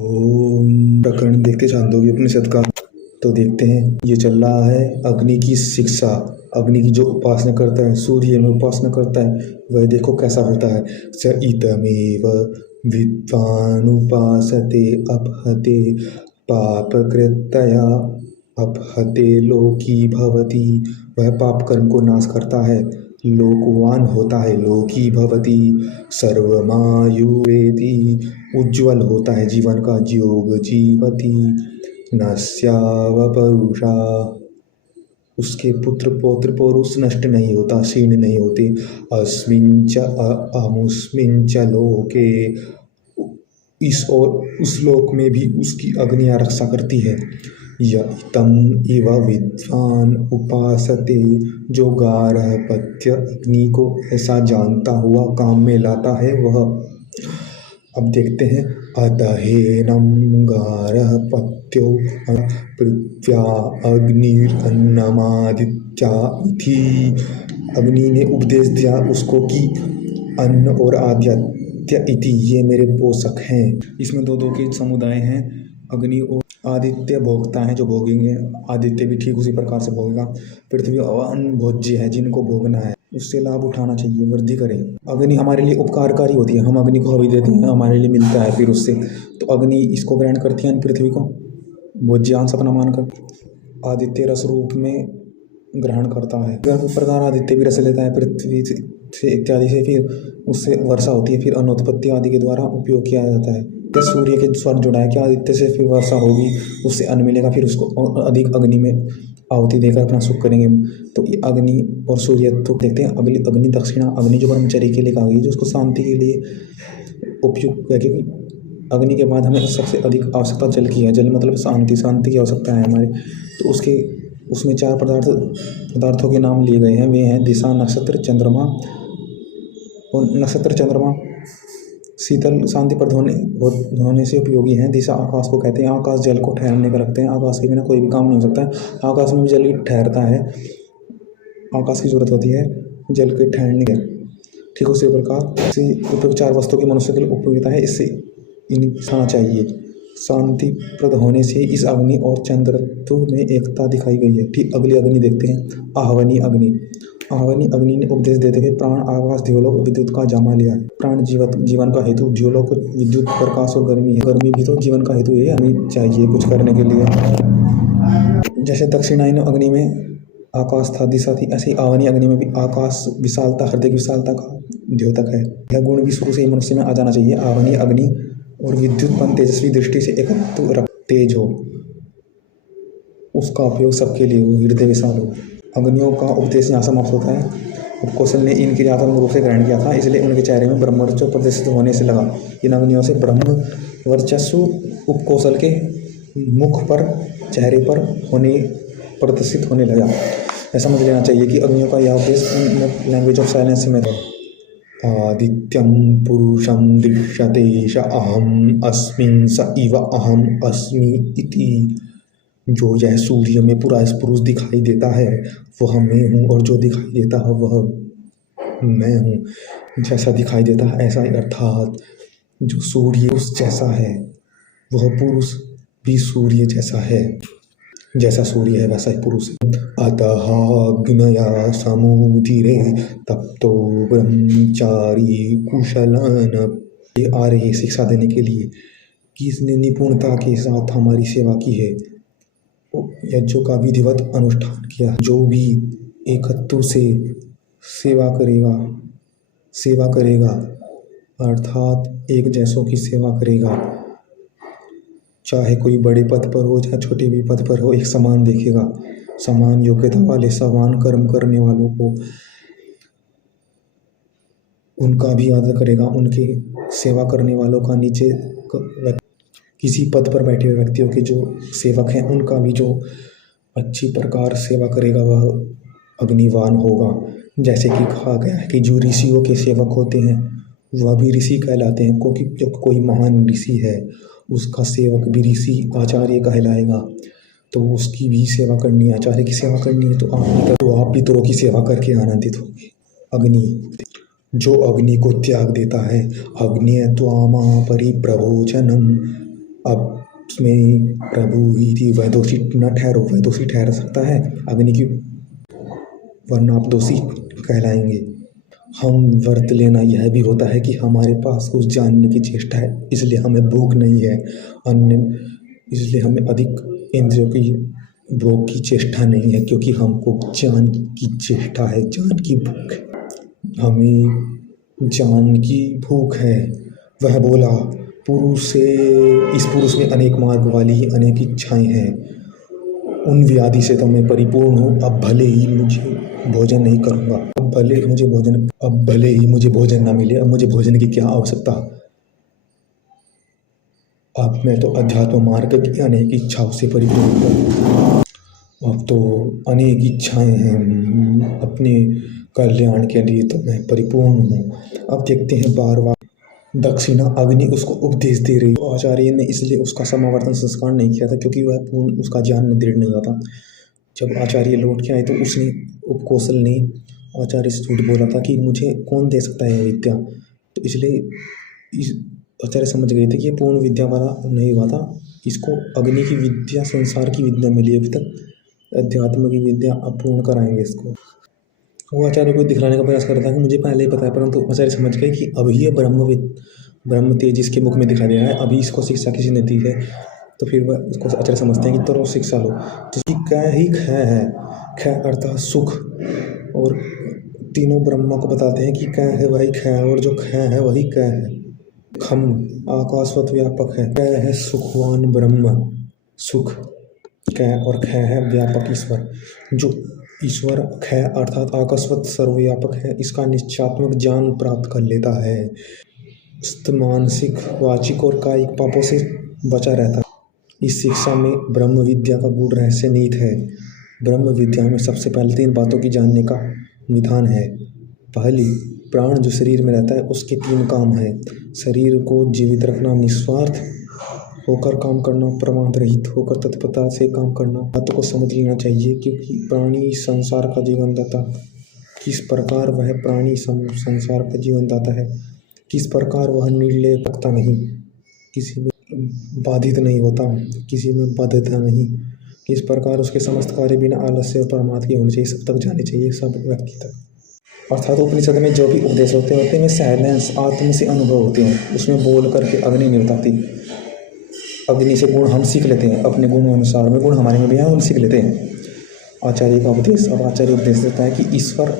ओम प्रकरण देखते छांदोग्य उपनिषद का। तो देखते हैं, ये चल रहा है अग्नि की शिक्षा। अग्नि की जो उपासना करता है, सूर्य में उपासना करता है, वह देखो कैसा होता है। स इदमेव विद्वानुपासते अपहते पापकृतया अपहते लोकी भवति। वह पाप कर्म को नाश करता है, लोकवान होता है। लोकी भवति सर्वमायुवेति, उज्ज्वल होता है जीवन का। योग जीवति नस्यावपरुषा, उसके पुत्र पौत्र पौरुष नष्ट नहीं होता, क्षीण नहीं होते। अस्मिन् च अमुस्मिन् च लोके, इस और उस लोक में भी उसकी अग्नियाँ रक्षा करती है। तम इव विद्वान उपासते, जो गार्हपत्य अग्नि को ऐसा जानता हुआ काम में लाता है वह। अब देखते हैं, अतहेनम गार्हपत्यो पृथ्व्या अग्निरन्नमादित्या इति। अग्नि ने उपदेश दिया उसको कि अन्न और आदित्य इति, ये मेरे पोषक हैं। इसमें दो के समुदाय हैं, अग्नि और आदित्य भोगता है जो भोगेंगे, आदित्य भी ठीक उसी प्रकार से भोगेगा। पृथ्वी अन्न भोज्य है, जिनको भोगना है उससे लाभ उठाना चाहिए, वृद्धि करें। अग्नि हमारे लिए उपकारकारी होती है, हम अग्नि को हवि देते हैं, हमारे लिए मिलता है फिर उससे। तो अग्नि इसको ग्रहण करती है, पृथ्वी को भोज्यांश अपना मानकर आदित्य रस रूप में ग्रहण करता है। गर्भ प्रकार आदित्य भी रस लेता है पृथ्वी से इत्यादि से, फिर उससे वर्षा होती है, फिर अन्नोत्पत्ति आदि के द्वारा उपयोग किया जाता है। तो सूर्य के स्वर जुड़ा है कि आदित्य से फिर वर्षा होगी, उससे अन्न मिलेगा, फिर उसको अधिक अग्नि में आहुति देकर अपना सुख करेंगे। तो ये अग्नि और सूर्य तो देखते हैं। अगली अग्नि दक्षिणा, अग्नि जो ब्रह्मचर्य के लिए कहा गई, जो उसको शांति के लिए उपयुक्त है, क्योंकि अग्नि के बाद हमें सबसे अधिक आवश्यकता जल की है। जल मतलब शांति, शांति की आवश्यकता है हमारे। तो उसमें 4 पदार्थों के नाम लिए गए हैं। वे हैं दिशा, नक्षत्र, चंद्रमा। और नक्षत्र चंद्रमा शीतल शांति पर होने से उपयोगी हैं। दिशा आकाश को कहते हैं, आकाश जल को ठहरने का रखते हैं। आकाश के बिना कोई भी काम नहीं हो सकता है। आकाश में भी जल ही ठहरता है, आकाश की जरूरत होती है जल के ठहरने के। ठीक उसी प्रकार से उपयोग 4 वस्तु की मनुष्य के लिए उपयोगिता है, इससे इन्हें चाहिए। शांति प्रद होने से इस अग्नि और चंद्रत्व में एकता दिखाई गई है। ठीक अगली अग्नि देखते हैं, आहवनी अग्नि। आहवनी अग्नि ने उपदेश देते हुए प्राण, आकाश, द्योलोक, विद्युत का जामा लिया है। प्राण जीवन का हेतु, द्योलोक विद्युत, प्रकाश और गर्मी है। गर्मी भी तो जीवन का हेतु है, हमें चाहिए कुछ करने के लिए। जैसे दक्षिणायन अग्नि में आकाश था, दिशा थी, ऐसे आहवनी अग्नि में भी आकाश, विशालता, हृदय की विशालता का द्योतक है। यह गुण भी शुरू से ही मनुष्य में आ जाना चाहिए। आहवनी अग्नि और विद्युतपन तेजस्वी दृष्टि से एकत्व तेज हो, उसका उपयोग सबके लिए हो, हृदय विशाल हो। अग्नियों का उपदेश यहाँ समाप्त होता है। अब कौशल ने इन क्रियात्मक रूप से ग्रहण किया था, इसलिए उनके चेहरे में ब्रह्मवर्चस्व प्रदर्शित होने से लगा। इन अग्नियों से ब्रह्म वर्चस्व उपकौशल के मुख पर, चेहरे पर प्रदर्शित होने लगा। ऐसा समझ लेना चाहिए कि अग्नियों का यह उपदेश लैंग्वेज ऑफ साइलेंस में था। आदित्यम पुरुषम दृश्यते स अहम अस्मिन् स इव अहम अस्मि इति। जो यह सूर्य में पूरा पुरुष दिखाई देता है वह मैं हूँ, और जो दिखाई देता है वह मैं हूँ। जैसा दिखाई देता है ऐसा ही, अर्थात जो सूर्य उस जैसा है वह पुरुष भी सूर्य जैसा है। जैसा सूर्य है वैसा ही पुरुष है। अतः अग्नया समुदिरे तप्तो ब्रह्मचारी कुशलान। ये आ रही है शिक्षा देने के लिए कि इसने निपुणता के साथ हमारी सेवा की है, यज्ञों का विधिवत अनुष्ठान किया। जो भी एकत्व से सेवा करेगा अर्थात एक जैसों की सेवा करेगा, चाहे कोई बड़े पद पर हो चाहे छोटे भी पद पर हो, एक समान देखेगा। समान योग्यता वाले, समान कर्म करने वालों को उनका भी आदर करेगा। उनके सेवा करने वालों का, नीचे किसी पद पर बैठे हुए व्यक्तियों के जो सेवक हैं उनका भी जो अच्छी प्रकार सेवा करेगा वह अग्निवान होगा। जैसे कि कहा गया है कि जो ऋषियों के सेवक होते हैं वह भी ऋषि कहलाते हैं, क्योंकि जो कोई महान ऋषि है उसका सेवक भी ऋषि आचार्य कहलाएगा। तो उसकी भी सेवा करनी है, आचार्य की सेवा करनी है, तो आप पितरों की सेवा करके आनंदित होंगे। अग्नि, जो अग्नि को त्याग देता है, अग्नि त्वामा परिप्रभोचनम, अब उसमें प्रभु ही थी, वह दोषी न ठहरो, वह दोषी ठहर सकता है अग्नि की, वरना आप दोषी कहलाएंगे। हम व्रत लेना यह भी होता है कि हमारे पास कुछ जानने की चेष्टा है, इसलिए हमें भूख नहीं है अन्य, इसलिए हमें अधिक इंद्रियों की भोग की चेष्टा नहीं है, क्योंकि हमको जान की चेष्टा है, जान की भूख है, हमें जान की भूख है। वह बोला, पुरुष से इस पुरुष में अनेक मार्ग वाली अनेक इच्छाएं हैं, उन व्याधि से तो मैं परिपूर्ण हूँ। अब भले ही मुझे भोजन नहीं करूँगा, अब भले ही मुझे भोजन ना मिले, अब मुझे भोजन की क्या आवश्यकता। अब मैं तो अध्यात्म मार्ग की अनेक इच्छाओं से परिपूर्ण हूँ। अब तो अनेक इच्छाएं हैं अपने कल्याण के लिए, तो मैं परिपूर्ण हूँ। अब देखते हैं बार बार दक्षिणा अग्नि उसको उपदेश दे रही। तो आचार्य ने इसलिए उसका समावर्तन संस्कार नहीं किया था, क्योंकि वह पूर्ण उसका ज्ञान दृढ़ नहीं हुआ था। जब आचार्य लौट के आए तो उसने उपकौशल ने आचार्य से झूठ बोला था कि मुझे कौन दे सकता है विद्या, तो इसलिए इस आचार्य समझ गए थे कि ये पूर्ण विद्या वाला नहीं हुआ था, इसको अग्नि की विद्या संसार की विद्या मिली अभी तक, अध्यात्म की विद्या अपूर्ण कराएंगे इसको। वो आचार्य को दिखलाने का प्रयास कर रहा था कि मुझे पहले ही पता है, परंतु आचार्य समझ गए कि अभी ये ब्रह्म तेज इसके मुख में दिखाई दे रहा है, अभी इसको शिक्षा किसी ने दी है। तो फिर वह उसको आचार्य समझते हैं कि तो शिक्षा लो, जिसकी कै ही खै है, खै अर्थात सुख, और तीनों ब्रह्मा को बताते हैं कि कै है वही खै है, और जो खै है वही कै है। खम आकाशवत व्यापक है, कै है सुखवान ब्रह्म, सुख कै और खै है व्यापक ईश्वर। जो ईश्वर खै अर्थात आकाशवत सर्वव्यापक है, इसका निश्चयात्मक ज्ञान प्राप्त कर लेता है, मानसिक वाचिक और कायिक पापों से बचा रहता है। इस शिक्षा में ब्रह्म विद्या का गूढ़ रहस्य निहित है। ब्रह्म विद्या में सबसे पहले 3 बातों की जानने का विधान है। पहली, प्राण जो शरीर में रहता है उसके 3 काम हैं। शरीर को जीवित रखना, निस्वार्थ होकर काम करना, प्रमाद रहित होकर तत्परता से काम करना। बातों को समझ लेना चाहिए, क्योंकि प्राणी संसार का जीवनदाता, किस प्रकार वह प्राणी संसार का जीवनदाता है, किस प्रकार वह निर्लेपता नहीं, किसी में बाधित नहीं होता, किसी में बाध्यता नहीं, किस प्रकार उसके समस्त कार्य बिना आलस्य और प्रमाद के होने चाहिए, सब तक जाने चाहिए, सब व्यक्ति तक। अर्थात उपनिषद में जो भी उपदेश होते हैं में साइलेंस आत्म से अनुभव होते हैं, उसमें बोल करके अग्नि नहीं बताती। अग्नि से गुण हम सीख लेते हैं, अपने गुण अनुसार में गुण हमारे में भी हम सीख लेते हैं। आचार्य का उपदेश, अब आचार्य उपदेश देता है कि ईश्वर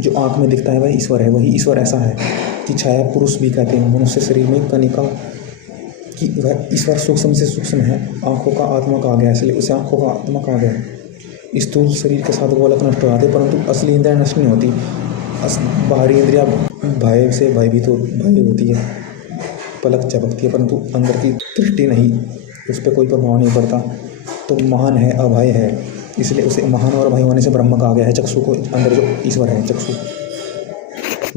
जो आँख में दिखता है वह ईश्वर है, वही ईश्वर ऐसा है कि छाया पुरुष भी कहते हैं। मनुष्य शरीर में कनिका कि वह ईश्वर सूक्ष्म से सूक्ष्म है, आँखों का आत्मा कहा गया, इसलिए उसे आँखों का आत्मा कहा गया। स्थूल शरीर के साथ गोलक नष्ट हो जाते, परंतु असली इंद्रिया नष्ट नहीं होती। बाहरी इंद्रिया भय से भयभीत भय होती है, पलक झपकती है, परंतु अंदर की दृष्टि नहीं, उस पर कोई प्रभाव नहीं पड़ता। तो महान है, अभय है, इसलिए उसे महान और अभय होने से ब्रह्म कहा गया है। चक्षु को अंदर जो ईश्वर है, चक्षु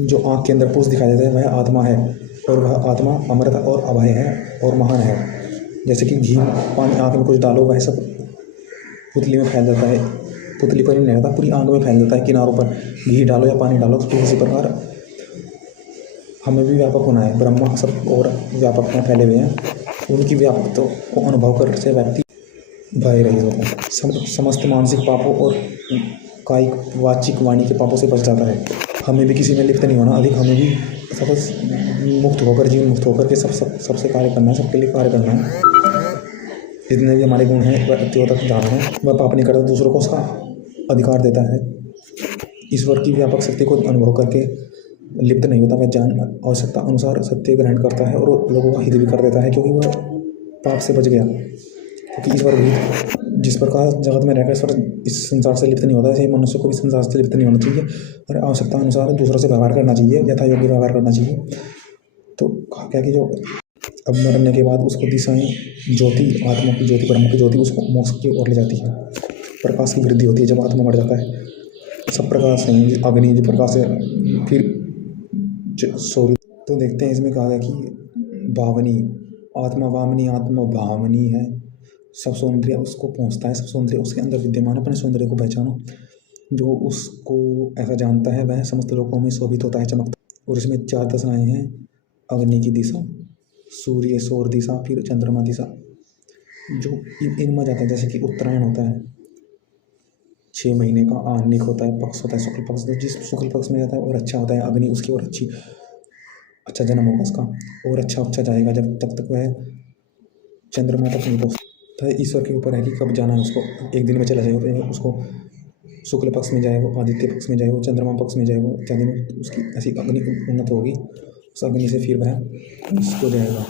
जो आँख के अंदर पुरुष दिखाई देता है वह आत्मा है, और वह आत्मा अमृत और अभय है और महान है। जैसे कि घी पानी आँख में कुछ डालो, वह सब पुतली में फैल जाता है, पुतली पर ही नहीं रहता, पूरी आँख में फैल जाता है। किनारों पर घी डालो या पानी डालो, तो इसी प्रकार हमें भी व्यापक होना है। ब्रह्मा सब और व्यापक में फैले हुए हैं, उनकी व्यापकता को अनुभव कर से व्यक्ति भय रहित होता है, समस्त मानसिक पापों और कायिक वाचिक वाणी के पापों से बच जाता है। हमें भी किसी में लिप्त नहीं होना, अधिक हमें भी सब मुक्त होकर, जीवन मुक्त होकर के सबसे कार्य करना है, सबके लिए कार्य करना है। जितने भी हमारे गुण हैं वह अत्यधिक तक जाना है, वह पाप नहीं करता, दूसरों को उसका अधिकार देता है। ईश्वर की व्यापक शक्ति को अनुभव करके लिप्त नहीं होता, वह जान आवश्यकता अनुसार सत्य ग्रहण करता है और लोगों का हित भी कर देता है, क्योंकि वह पाप से बच गया। क्योंकि ईश्वर भी जिस प्रकार जगत में रहकर ईश्वर इस संसार से लिप्त नहीं होता, ऐसे मनुष्य को भी संसार से लिप्त नहीं होना चाहिए और आवश्यकता अनुसार दूसरों से व्यवहार करना चाहिए, यथा योग्य व्यवहार करना चाहिए। तो क्या कि जो अब मरने के बाद उसको दिशाएं ज्योति, आत्मा की ज्योति, ब्रह्म की ज्योति उसको मोक्ष की ओर ले जाती है, प्रकाश की वृद्धि होती है जब आत्मा मर जाता है। सब प्रकाश है, अग्नि जो प्रकाश है, फिर सॉरी तो देखते हैं इसमें कहा गया कि भावनी आत्मा, वामनी आत्मा भावनी है, सब सौंदर्य उसको पहुँचता है, सब सौंदर्य उसके अंदर विद्यमान। अपने सौंदर्य को पहचानो, जो उसको ऐसा जानता है वह समस्त लोगों में शोभित होता है, चमकता है। और इसमें 4 दशाएं हैं, अग्नि की दिशा, सूर्य सौर दिशा फिर चंद्रमा दिशा जो इनमें जाता है। जैसे कि उत्तरायण होता है 6 महीने का आह्निक होता है, पक्ष होता है शुक्ल पक्ष, तो जिस शुक्ल पक्ष में जाता है और अच्छा होता है अग्नि, उसकी और अच्छा जन्म होगा उसका और अच्छा जाएगा जब तक वह चंद्रमा तक नहीं पहुँचता है। ईश्वर के ऊपर है कि कब जाना है उसको, एक दिन में चला जाएगा तो उसको शुक्ल पक्ष में जाएगा, आदित्य पक्ष में जाएगा, चंद्रमा पक्ष में जाएगा इत्यादि में उसकी ऐसी अग्नि उन्नत होगी, उस अग्नि से फिर वह उसको जाएगा।